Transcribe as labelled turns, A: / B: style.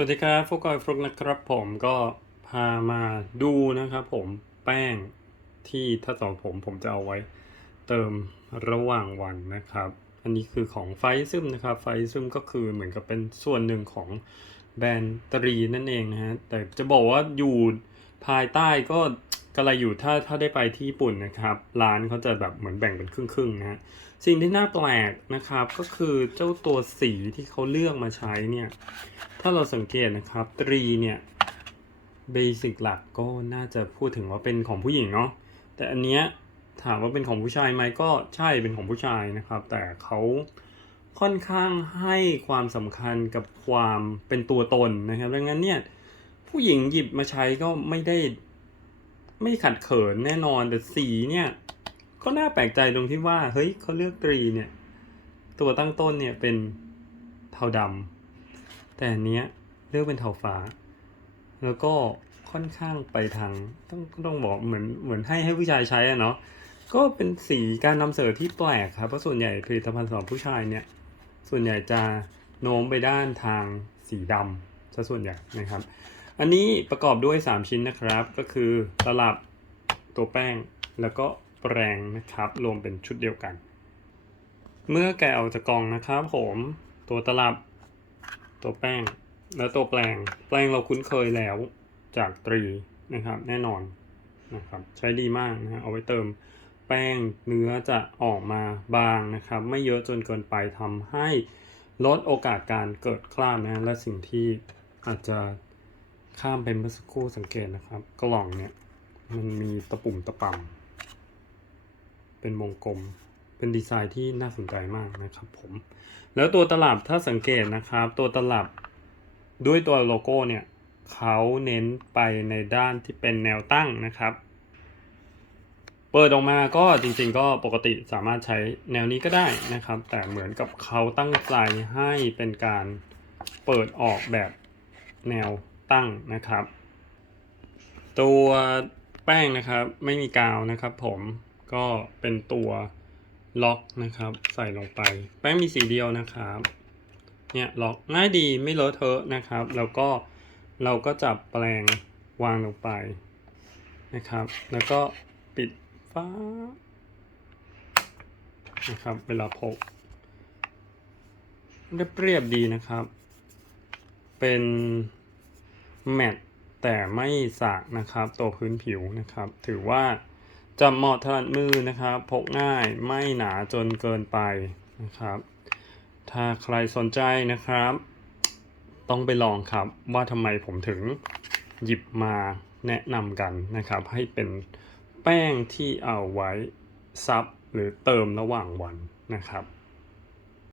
A: วัสดีครับฟุกกอยฟลุกนะครับผมก็พามาดูนะครับผมแป้งที่ถ้าสอนผมผมจะเอาไว้เติมระหว่างวันนะครับ อันนี้คือของไฟซึมนะครับ ไฟซึมก็คือเหมือนกับเป็นส่วนหนึ่งของแบรนด์ตรีนั่นเองนะฮะแต่จะบอกว่าอยู่ภายใต้ก็ กระไรอยู่ถ้าถ้าได้ไปที่ญี่ปุ่นนะครับ ร้านเขาจะแบบเหมือนแบ่งเป็นครึ่งๆนะฮะสิ่งที่น่าแปลกนะครับ ก็คือเจ้าตัวสีที่เขาเลือกมาใช้เนี่ย ถ้าเราสังเกตนะครับ ตรีเนี่ยเบสิกหลักก็น่าจะพูดถึงว่าเป็นของผู้หญิงเนาะแต่อันเนี้ยถามว่าเป็นของผู้ชายไหมก็ใช่เป็นของผู้ชายนะครับ แต่เขาค่อนข้างให้ความสำคัญกับความเป็นตัวตนนะครับ ดังนั้นเนี่ยผู้หญิงหยิบมาใช้ก็ไม่ได้ ไม่ขัดเขินแน่นอนแต่สีเนี่ย ก็น่าแปลกใจตรงที่ว่าเฮ้ยเขาเลือกตรีเนี่ย ตัวตั้งต้นเนี่ยเป็นเทาดำแต่อันเนี้ยเลือกเป็นเทาฟ้า แล้วก็ค่อนข้างไปทางต้องต้องบอกเหมือนเหมือนให้ให้ผู้ชายใช้อะเนาะก็เป็นสีการนำเสนอที่แปลกครับเพราะส่วนใหญ่ผลิตภัณฑ์สำหรับผู้ชายเนี่ย ส่วนใหญ่จะโน้มไปด้านทางสีดำซะส่วนใหญ่นะครับ อันนี้ประกอบด้วย 3 ชิ้นนะครับ ก็คือตลับตัวแป้งแล้วก็แปรงนะครับ รวมเป็นชุดเดียวกัน เมื่อแกะออกจากกล่องนะครับ ผมตัวตลับ ตัวแป้ง แล้วตัวแปลงแปลงเราคุ้นเคยแล้วจากตรีนะครับ แน่นอนนะครับ ใช้ดีมากนะเอาไว้เติมแป้งเนื้อจะออกมาบางนะครับ ไม่เยอะจนเกินไปทำให้ลดโอกาสการเกิดคราบนะและสิ่งที่อาจจะ ข้ามไปเมื่อสักครู่สังเกตนะครับ กล่องเนี่ย มันมีตะปุ่มตะป่ำเป็นวงกลม เป็นดีไซน์ที่น่าสนใจมากนะครับผม แล้วตัวตลับถ้าสังเกตนะครับ ตัวตลับด้วยตัวโลโก้เนี่ยเขาเน้นไปในด้านที่เป็นแนวตั้งนะครับ เปิดออกมาก็จริงๆ ก็ปกติสามารถใช้แนวนี้ก็ได้นะครับ แต่เหมือนกับเขาตั้งใจให้เป็นการเปิดออกแบบแนว ตั้งนะครับ ตัวแป้งนะครับไม่มีกาวนะครับ ผมก็เป็นตัวล็อกนะครับ ใส่ลงไป แป้งมีสีเดียวนะครับเนี่ยล็อกง่ายดีไม่เลอะเทอะนะครับ แล้วก็เราก็จับแปลงวางลงไปนะครับ แล้วก็ปิดฟ้านะครับ เวลาพกเรียบๆดีนะครับ เป็น แมตต์แต่ไม่สากนะครับตัวพื้นผิวนะครับ ถือว่าจะเหมาะถนัดมือนะครับ พกง่ายไม่หนาจนเกินไปนะครับ ถ้าใครสนใจนะครับ ต้องไปลองครับว่าทำไมผมถึงหยิบมาแนะนำกันนะครับ ให้เป็นแป้งที่เอาไว้ซับหรือเติมระหว่างวันนะครับ